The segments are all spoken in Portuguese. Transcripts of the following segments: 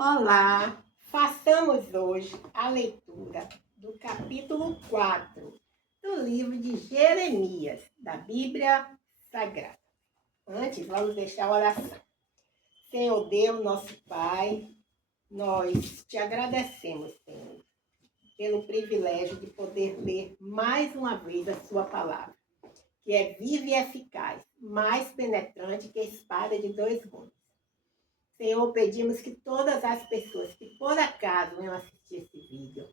Olá! Façamos hoje a leitura do capítulo 4 do livro de Jeremias, da Bíblia Sagrada. Antes, vamos deixar a oração. Senhor Deus, nosso Pai, nós te agradecemos, Senhor, pelo privilégio de poder ler mais uma vez a sua palavra, que é viva e eficaz, mais penetrante que a espada de dois gumes. Senhor, pedimos que todas as pessoas que por acaso venham assistir esse vídeo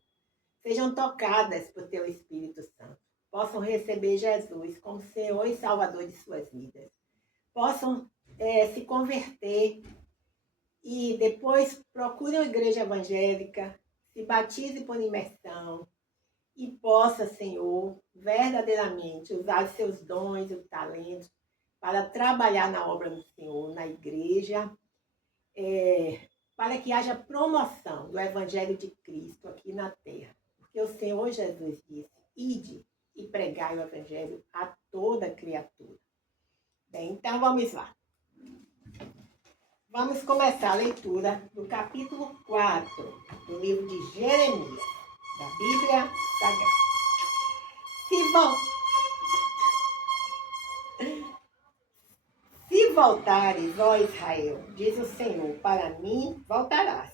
sejam tocadas por teu Espírito Santo, possam receber Jesus como Senhor e Salvador de suas vidas, possam se converter e depois procurem uma igreja evangélica, se batize por imersão e possa, Senhor, verdadeiramente usar os seus dons, os talentos para trabalhar na obra do Senhor, na igreja, para que haja promoção do Evangelho de Cristo aqui na terra. Porque o Senhor Jesus disse, ide e pregai o Evangelho a toda criatura. Bem, então vamos lá. Vamos começar a leitura do capítulo 4 do livro de Jeremias, da Bíblia Sagrada. Se voltares, ó Israel, diz o Senhor, para mim voltarás.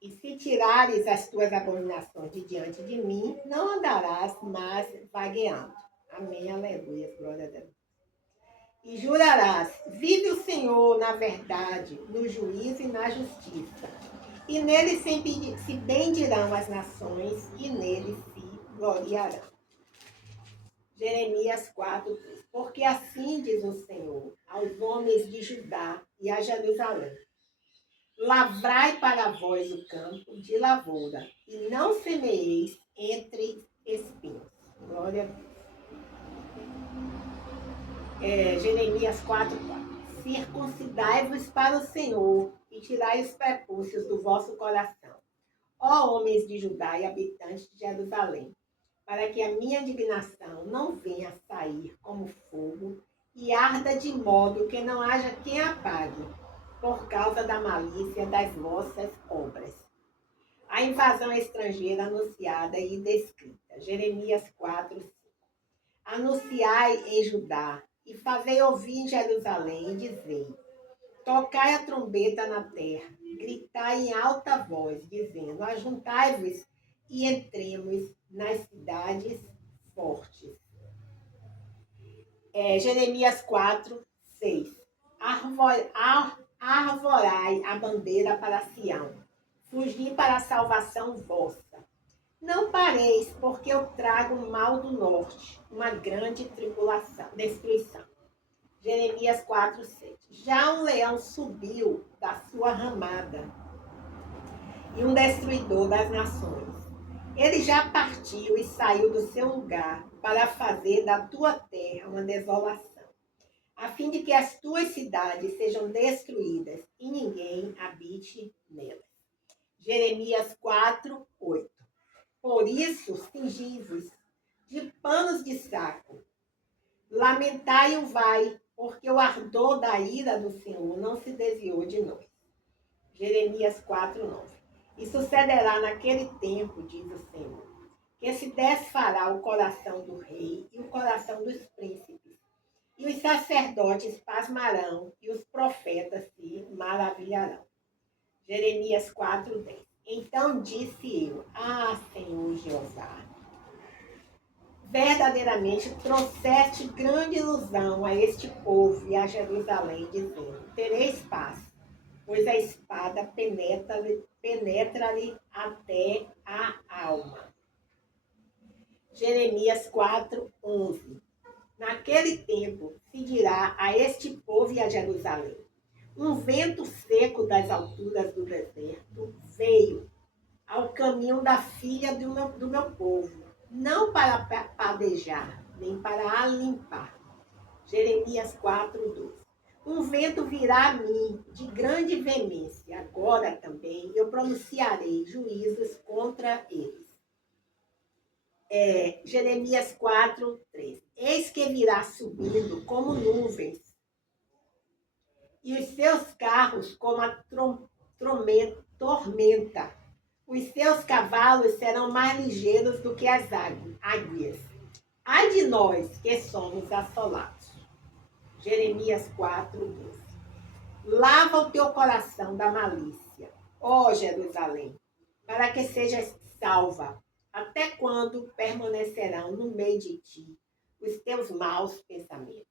E se tirares as tuas abominações de diante de mim, não andarás mais vagueando. Amém, aleluia, glória a Deus. E jurarás, vive o Senhor na verdade, no juízo e na justiça. E nele se bendirão as nações, e nele se gloriarão. Jeremias 4:3. Porque assim diz o Senhor aos homens de Judá e a Jerusalém: lavrai para vós o campo de lavoura, e não semeeis entre espinhos. Glória a Deus. Jeremias 4:4. Circuncidai-vos para o Senhor, e tirai os prepúcios do vosso coração, ó homens de Judá e habitantes de Jerusalém, para que a minha indignação não venha a sair como fogo e arda de modo que não haja quem apague, por causa da malícia das vossas obras. A invasão estrangeira anunciada e descrita. Jeremias 4:5. Anunciai em Judá e fazei ouvir em Jerusalém e dizei: tocai a trombeta na terra, gritai em alta voz, dizendo: ajuntai-vos e entremos nas cidades fortes. Jeremias 4:6. Arvorai a bandeira para Sião, fugi para a salvação vossa. Não pareis, porque eu trago mal do norte, uma grande tribulação, destruição. Jeremias 4:7. Já um leão subiu da sua ramada, e um destruidor das nações. Ele já partiu e saiu do seu lugar para fazer da tua terra uma desolação, a fim de que as tuas cidades sejam destruídas e ninguém habite nelas. Jeremias 4:8. Por isso, cingi-vos de panos de saco, lamentai e vai, porque o ardor da ira do Senhor não se desviou de nós. Jeremias 4:9. E sucederá naquele tempo, diz o Senhor, que se desfará o coração do rei e o coração dos príncipes, e os sacerdotes pasmarão e os profetas se maravilharão. Jeremias 4:10. Então disse eu: Senhor Jeová, verdadeiramente trouxeste grande ilusão a este povo e a Jerusalém, dizendo: tereis paz, pois a espada penetra-lhe até a alma. Jeremias 4:11. Naquele tempo se dirá a este povo e a Jerusalém: um vento seco das alturas do deserto veio ao caminho da filha do meu povo, não para padejar, nem para a limpar. Jeremias 4:12. Um vento virá a mim de grande veemência. Agora também eu pronunciarei juízos contra eles. Jeremias 4:3. Eis que virá subindo como nuvens, e os seus carros como a tormenta. Os seus cavalos serão mais ligeiros do que as águias. Ai de nós que somos assolados. Jeremias 4:12. Lava o teu coração da malícia, ó Jerusalém, para que sejas salva. Até quando permanecerão no meio de ti os teus maus pensamentos?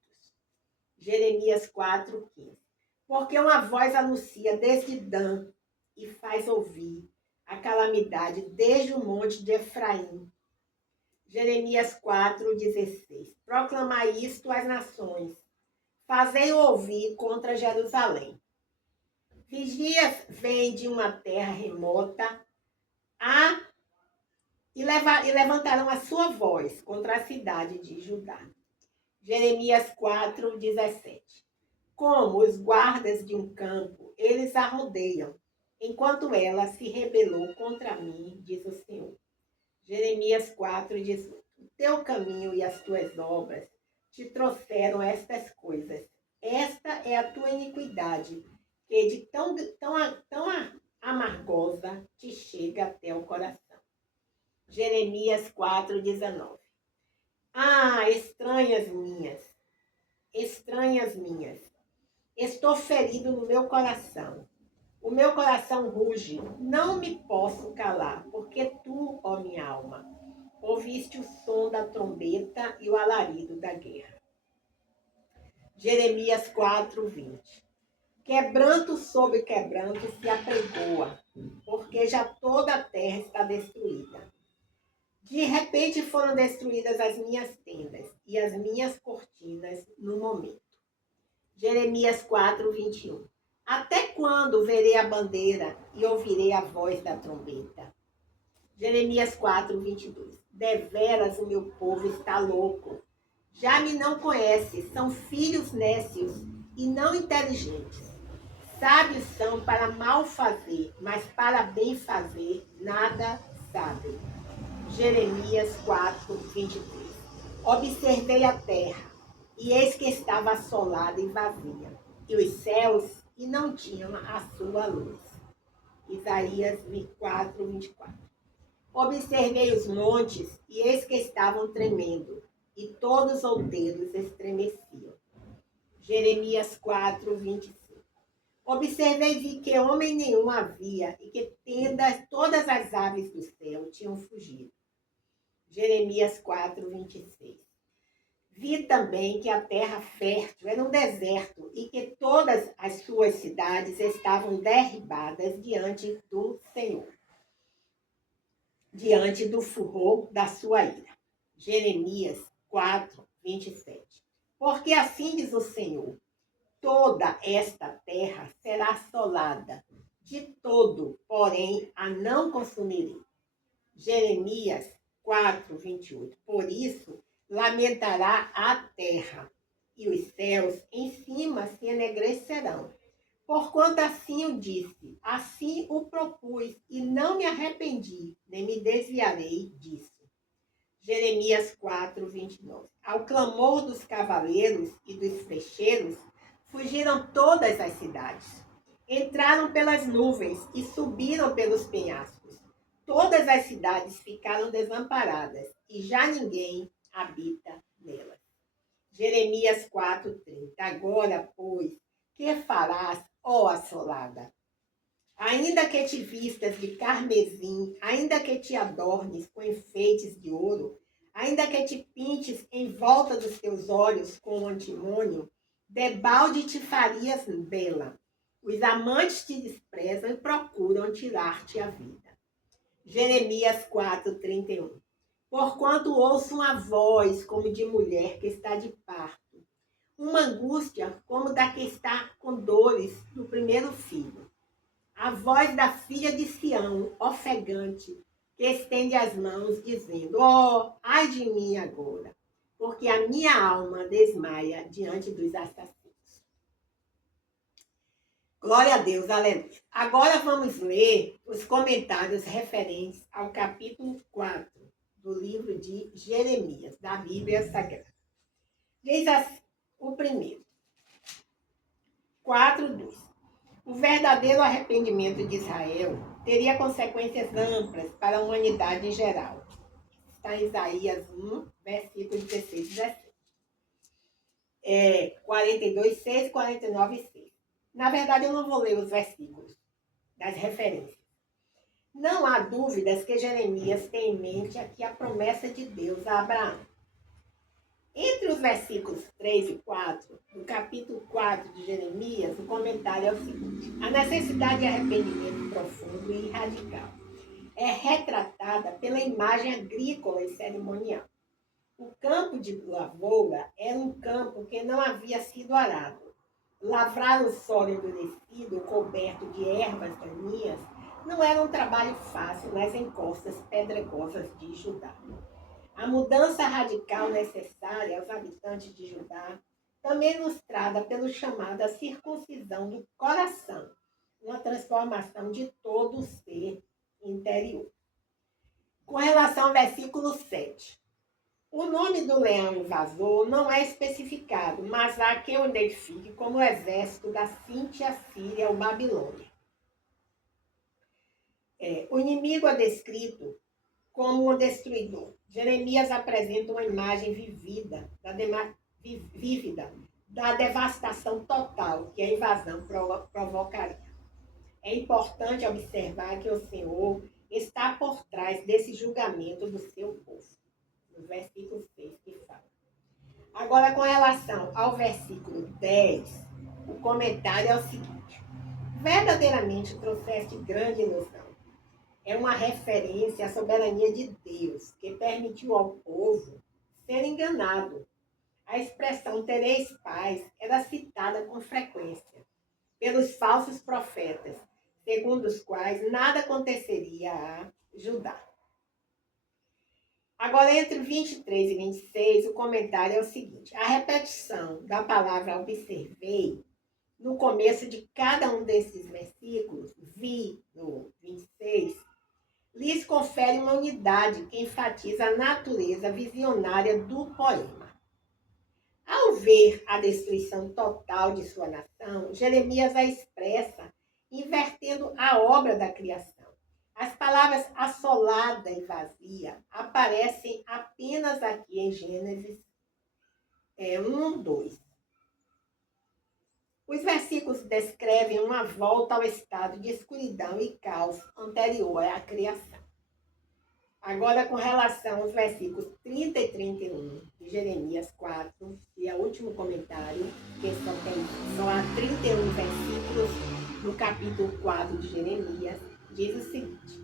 Jeremias 4:15. Porque uma voz anuncia desde Dan e faz ouvir a calamidade desde o monte de Efraim. Jeremias 4:16. Proclamai isto às nações, fazei-o ouvir contra Jerusalém. Vigias vêm de uma terra remota e levantarão a sua voz contra a cidade de Judá. Jeremias 4:17. Como os guardas de um campo, eles a rodeiam, enquanto ela se rebelou contra mim, diz o Senhor. Jeremias 4:18. O teu caminho e as tuas obras te trouxeram estas coisas. Esta é a tua iniquidade, que de tão amargosa te chega até o coração. Jeremias 4:19. Ah, estranhas minhas, estou ferido no meu coração. O meu coração ruge, não me posso calar, porque tu, ó minha alma, ouviste o som da trombeta e o alarido da guerra. Jeremias 4:20. Quebranto sobre quebranto se apregoa, porque já toda a terra está destruída. De repente foram destruídas as minhas tendas e as minhas cortinas no momento. Jeremias 4:21. Até quando verei a bandeira e ouvirei a voz da trombeta? Jeremias 4:22. Deveras o meu povo está louco. Já me não conhece, são filhos nécios e não inteligentes. Sábios são para mal fazer, mas para bem fazer nada sabem. Jeremias 4:23. Observei a terra, e eis que estava assolada e vazia, e os céus, e não tinham a sua luz. Isaías 4:24. Observei os montes, e eis que estavam tremendo, e todos os outeiros estremeciam. Jeremias 4:25. Observei e vi que homem nenhum havia, e que todas as aves do céu tinham fugido. Jeremias 4:26. Vi também que a terra fértil era um deserto e que todas as suas cidades estavam derribadas diante do Senhor, diante do furor da sua ira. Jeremias 4:27. Porque assim diz o Senhor, toda esta terra será assolada, de todo, porém, a não consumirei. Jeremias 4:28. Por isso, lamentará a terra, e os céus em cima se enegrecerão. Porquanto assim o disse, assim o propus, e não me arrependi, nem me desviarei disso. Jeremias 4:29. Ao clamor dos cavaleiros e dos flecheiros, fugiram todas as cidades. Entraram pelas nuvens e subiram pelos penhascos. Todas as cidades ficaram desamparadas, e já ninguém habita nelas. Jeremias 4:30. Agora, pois, que farás, ó assolada? Ainda que te vistas de carmesim, ainda que te adornes com enfeites de ouro, ainda que te pintes em volta dos teus olhos com antimônio, debalde te farias bela. Os amantes te desprezam e procuram tirar-te a vida. Jeremias 4:31. Porquanto ouço uma voz como de mulher que está de parto, uma angústia como da que está com dores do primeiro filho. A voz da filha de Sião, ofegante, que estende as mãos, dizendo, ai de mim agora, porque a minha alma desmaia diante dos assassinos. Glória a Deus, aleluia. Agora vamos ler os comentários referentes ao capítulo 4 do livro de Jeremias, da Bíblia Sagrada. Diz assim, o primeiro. 4:2. O verdadeiro arrependimento de Israel teria consequências amplas para a humanidade em geral. Está em Isaías 1, versículos 16 e 17. 42, 6, 49 e 6. Na verdade, eu não vou ler os versículos das referências. Não há dúvidas que Jeremias tem em mente aqui a promessa de Deus a Abraão. Entre os versículos 3 e 4, do capítulo 4 de Jeremias, o comentário é o seguinte: a necessidade de arrependimento profundo e radical é retratada pela imagem agrícola e cerimonial. O campo de lavoura era um campo que não havia sido arado. Lavrar o solo endurecido, coberto de ervas daninhas, não era um trabalho fácil nas encostas pedregosas de Judá. A mudança radical necessária aos habitantes de Judá, também ilustrada pelo chamado a circuncisão do coração, uma transformação de todo o ser interior. Com relação ao versículo 7, o nome do leão invasor não é especificado, mas há quem o identifique como o exército da Cíntia Síria ou Babilônia. O inimigo é descrito como um destruidor. Jeremias apresenta uma imagem vívida da devastação total que a invasão provocaria. É importante observar que o Senhor está por trás desse julgamento do seu povo. No versículo 6 que fala. Agora, com relação ao versículo 10, o comentário é o seguinte: verdadeiramente trouxeste grande ilusão. É uma referência à soberania de Deus, que permitiu ao povo ser enganado. A expressão tereis paz era citada com frequência pelos falsos profetas, segundo os quais nada aconteceria a Judá. Agora, entre 23 e 26, o comentário é o seguinte: a repetição da palavra observei no começo de cada um desses versículos, vi no 26, lhes confere uma unidade que enfatiza a natureza visionária do poema. Ao ver a destruição total de sua nação, Jeremias a expressa invertendo a obra da criação. As palavras assolada e vazia aparecem apenas aqui em Gênesis 1, 2. Os versículos descrevem uma volta ao estado de escuridão e caos anterior à criação. Agora, com relação aos versículos 30 e 31 de Jeremias 4, e é o último comentário, que só há 31 versículos no capítulo 4 de Jeremias, diz o seguinte: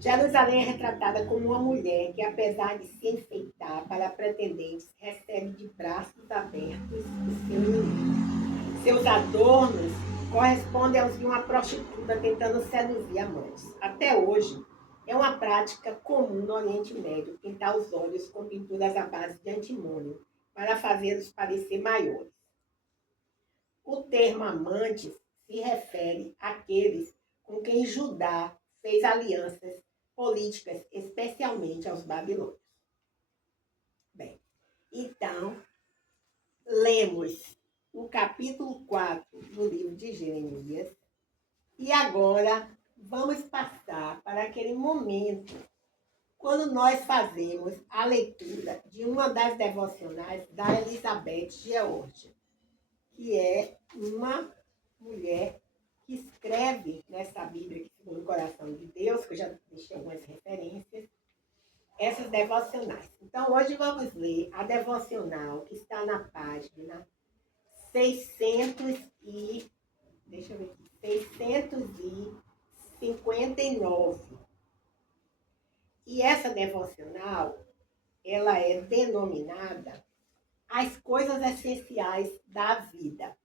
Jerusalém é retratada como uma mulher que, apesar de se enfeitar para pretendentes, recebe de braços abertos o seu inimigo. Seus adornos correspondem aos de uma prostituta tentando seduzir amantes. Até hoje, é uma prática comum no Oriente Médio pintar os olhos com pinturas à base de antimônio para fazê-los parecer maiores. O termo amantes se refere àqueles com quem Judá fez alianças políticas, especialmente aos babilônios. Bem, então, lemos o capítulo 4 do livro de Jeremias e agora vamos passar para aquele momento quando nós fazemos a leitura de uma das devocionais da Elizabeth George, que é uma mulher que escreve nessa Bíblia, que segundo o coração de Deus, que eu já deixei algumas referências, essas devocionais. Então, hoje vamos ler a devocional que está na página 659. E essa devocional, ela é denominada As Coisas Essenciais da Vida.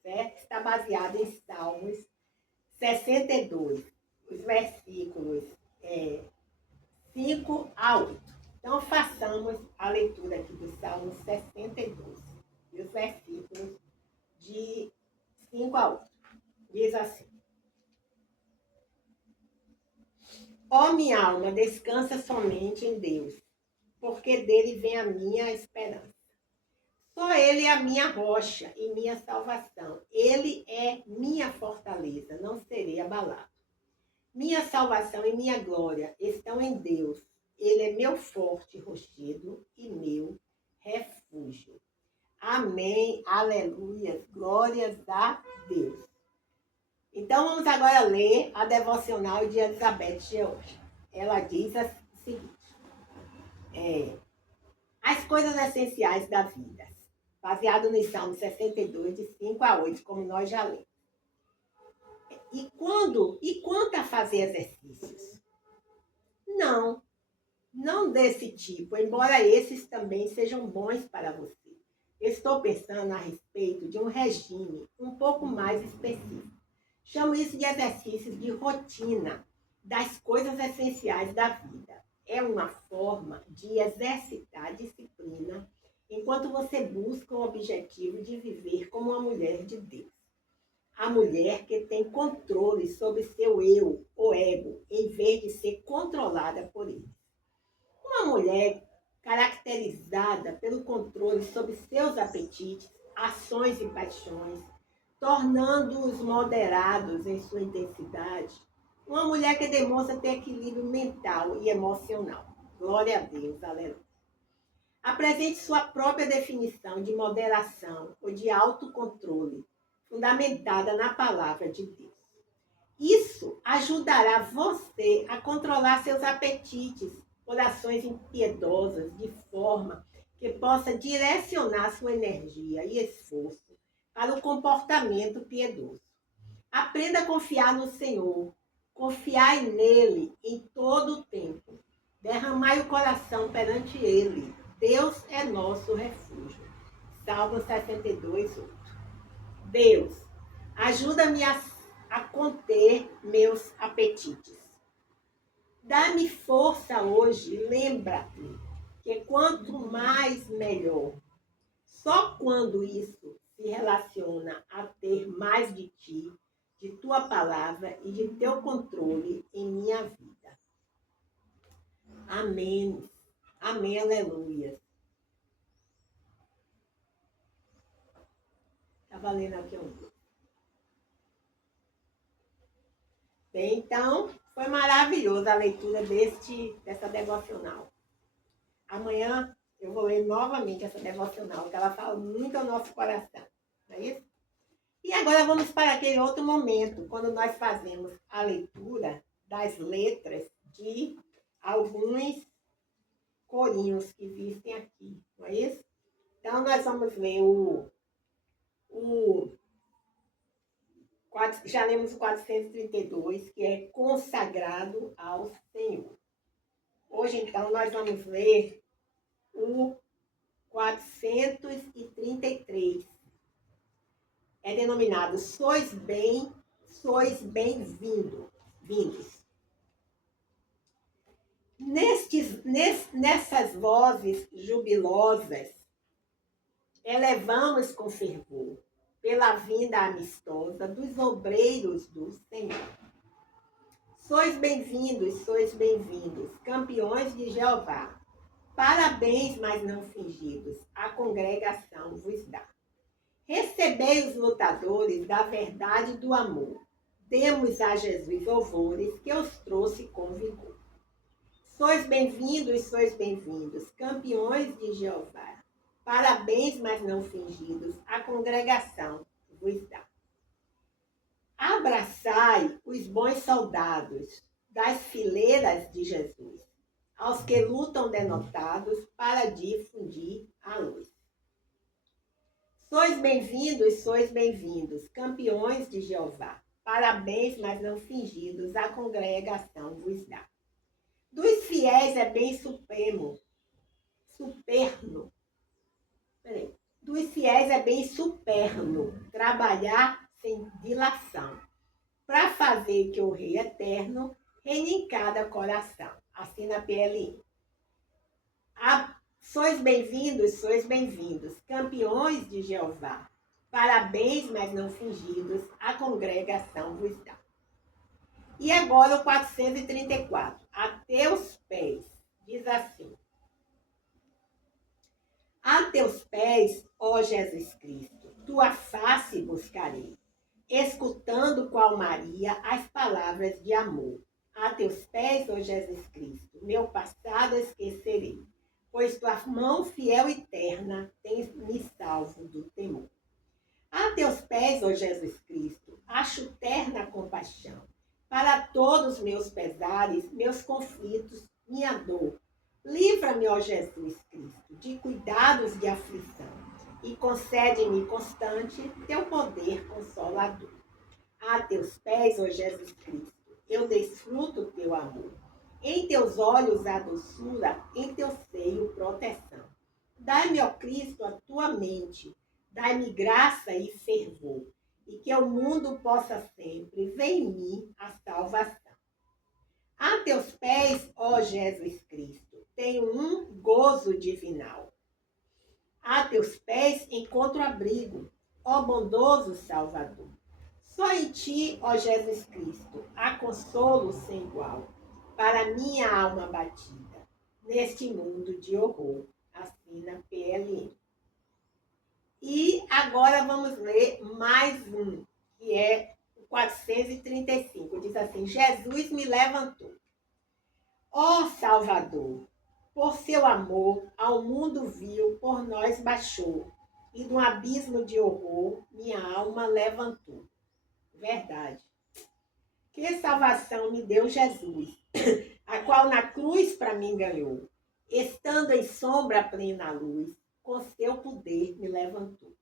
Certo? Está baseada em Salmos 62, os versículos 5 a 8. Então, façamos a leitura aqui do Salmo 62, e os versículos de 5 a 8. Diz assim: Ó minha alma, descansa somente em Deus, porque dele vem a minha esperança. Só Ele é a minha rocha e minha salvação. Ele é minha fortaleza, não serei abalado. Minha salvação e minha glória estão em Deus. Ele é meu forte rochedo e meu refúgio. Amém, aleluia, glórias a Deus. Então vamos agora ler a devocional de Elizabeth George. Ela diz o seguinte: as coisas essenciais da vida, baseado no Salmo 62, de 5 a 8, como nós já lemos. E quanto a fazer exercícios? Não desse tipo, embora esses também sejam bons para você. Estou pensando a respeito de um regime um pouco mais específico. Chamo isso de exercícios de rotina das coisas essenciais da vida. É uma forma de exercitar a disciplina enquanto você busca o objetivo de viver como uma mulher de Deus. A mulher que tem controle sobre seu eu ou ego, em vez de ser controlada por ele. Uma mulher caracterizada pelo controle sobre seus apetites, ações e paixões, tornando-os moderados em sua intensidade. Uma mulher que demonstra ter equilíbrio mental e emocional. Glória a Deus, aleluia. Apresente sua própria definição de moderação ou de autocontrole, fundamentada na palavra de Deus. Isso ajudará você a controlar seus apetites por ações impiedosas, de forma que possa direcionar sua energia e esforço para o comportamento piedoso. Aprenda a confiar no Senhor, confiai nele em todo o tempo. Derramai o coração perante ele. Deus é nosso refúgio. Salmo 62, 8. Deus, ajuda-me a conter meus apetites. Dá-me força hoje, lembra-te que quanto mais melhor. Só quando isso se relaciona a ter mais de ti, de tua palavra e de teu controle em minha vida. Amém. Amém, aleluia. Estava lendo aqui um pouco. Bem, então, foi maravilhosa a leitura dessa devocional. Amanhã eu vou ler novamente essa devocional, que ela fala muito ao nosso coração. Não é isso? E agora vamos para aquele outro momento, quando nós fazemos a leitura das letras de alguns corinhos que existem aqui, não é isso? Então, nós vamos ler já lemos o 432, que é consagrado ao Senhor. Hoje, então, nós vamos ler o 433. É denominado Sois bem-vindos. Nessas vozes jubilosas, elevamos com fervor pela vinda amistosa dos obreiros do Senhor. Sois bem-vindos, campeões de Jeová. Parabéns, mas não fingidos, a congregação vos dá. Recebei os lutadores da verdade e do amor. Demos a Jesus louvores que os trouxe com vigor. Sois bem-vindos, campeões de Jeová. Parabéns, mas não fingidos, a congregação vos dá. Abraçai os bons soldados das fileiras de Jesus, aos que lutam denotados para difundir a luz. Sois bem-vindos, campeões de Jeová. Parabéns, mas não fingidos, a congregação vos dá. Dos fiéis é bem superno. Dos fiéis é bem superno trabalhar sem dilação, para fazer que o Rei Eterno reine em cada coração. Assim na PLI. Sois bem-vindos, campeões de Jeová. Parabéns, mas não fingidos, a congregação vos dá. E agora o 434. A teus pés, diz assim. A teus pés, ó Jesus Cristo, tua face buscarei, escutando qual Maria as palavras de amor. A teus pés, ó Jesus Cristo, meu passado esquecerei, pois tua mão fiel e terna tens me salvo do temor. A teus pés, ó Jesus Cristo, acho terna compaixão, para todos meus pesares, meus conflitos, minha dor. Livra-me, ó Jesus Cristo, de cuidados de aflição, e concede-me constante teu poder consolador. A teus pés, ó Jesus Cristo, eu desfruto teu amor. Em teus olhos a doçura, em teu seio proteção. Dai-me, ó Cristo, a tua mente, dai-me graça e fervor, e que o mundo possa sempre ver em mim a salvação. A teus pés, ó Jesus Cristo, tenho um gozo divinal. A teus pés encontro abrigo, ó bondoso Salvador. Só em ti, ó Jesus Cristo, há consolo sem igual para minha alma batida, neste mundo de horror. Assina PLN. E agora vamos ler mais um, que é o 435. Diz assim: Jesus me levantou. Ó Salvador, por seu amor ao mundo vil, por nós baixou, e de um abismo de horror minha alma levantou. Verdade. Que salvação me deu Jesus, a qual na cruz para mim ganhou, estando em sombra a plena luz, com seu poder me levantou.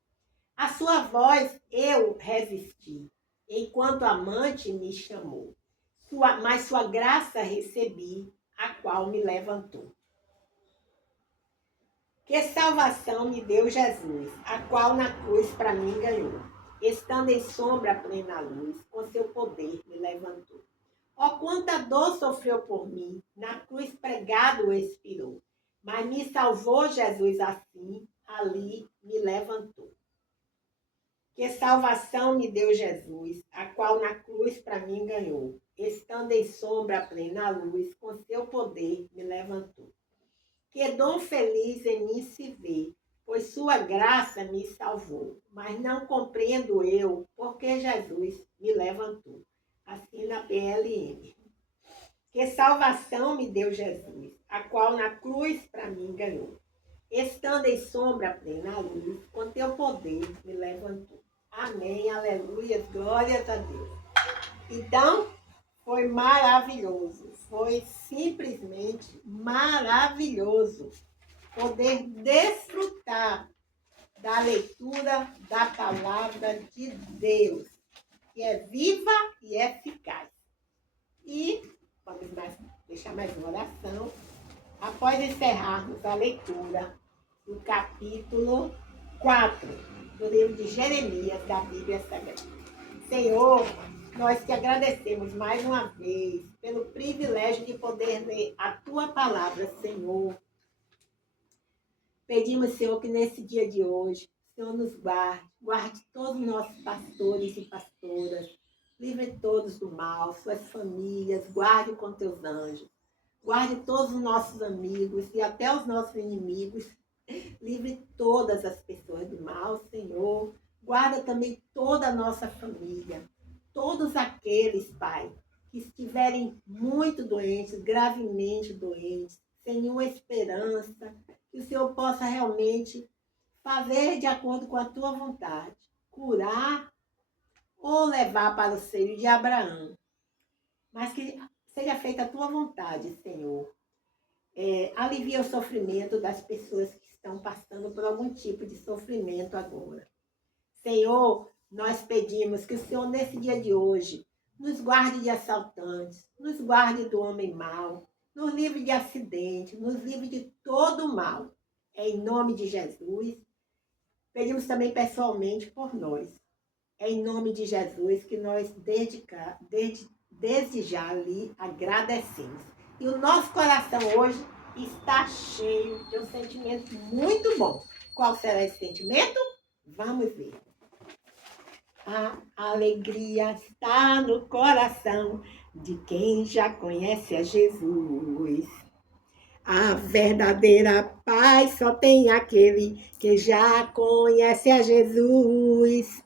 A sua voz eu resisti, enquanto amante me chamou, mas sua graça recebi, a qual me levantou. Que salvação me deu Jesus, a qual na cruz para mim ganhou, estando em sombra a plena luz, com seu poder me levantou. Ó, quanta dor sofreu por mim, na cruz pregado expirou, mas me salvou Jesus assim, ali me levantou. Que salvação me deu Jesus, a qual na cruz para mim ganhou, estando em sombra a plena luz, com seu poder me levantou. Que dom feliz em mim se vê, pois sua graça me salvou, mas não compreendo eu, porque Jesus me levantou. Assina PLM. Que salvação me deu Jesus, a qual na cruz para mim ganhou, estando em sombra plena luz, com teu poder me levantou. Amém, aleluia, glórias a Deus. Então, foi maravilhoso, foi simplesmente maravilhoso poder desfrutar da leitura da palavra de Deus, que é viva e eficaz. E vamos deixar mais uma oração. Após encerrarmos a leitura do capítulo 4 do livro de Jeremias da Bíblia Sagrada. Senhor, nós te agradecemos mais uma vez pelo privilégio de poder ler a tua palavra, Senhor. Pedimos, Senhor, que nesse dia de hoje, o Senhor nos guarde todos os nossos pastores e pastoras, livre todos do mal, suas famílias, guarde com teus anjos, guarde todos os nossos amigos e até os nossos inimigos, livre todas as pessoas do mal, Senhor, guarda também toda a nossa família, todos aqueles, Pai, que estiverem muito doentes, gravemente doentes, sem nenhuma esperança, que o Senhor possa realmente fazer de acordo com a tua vontade, curar ou levar para o seio de Abraão. Mas que seja feita a tua vontade, Senhor. Alivia o sofrimento das pessoas que estão passando por algum tipo de sofrimento agora. Senhor, nós pedimos que o Senhor, nesse dia de hoje, nos guarde de assaltantes, nos guarde do homem mau, nos livre de acidente, nos livre de todo o mal. Em nome de Jesus, pedimos também pessoalmente por nós. É em nome de Jesus que nós desde já lhe agradecemos. E o nosso coração hoje está cheio de um sentimento muito bom. Qual será esse sentimento? Vamos ver. A alegria está no coração de quem já conhece a Jesus. A verdadeira paz só tem aquele que já conhece a Jesus.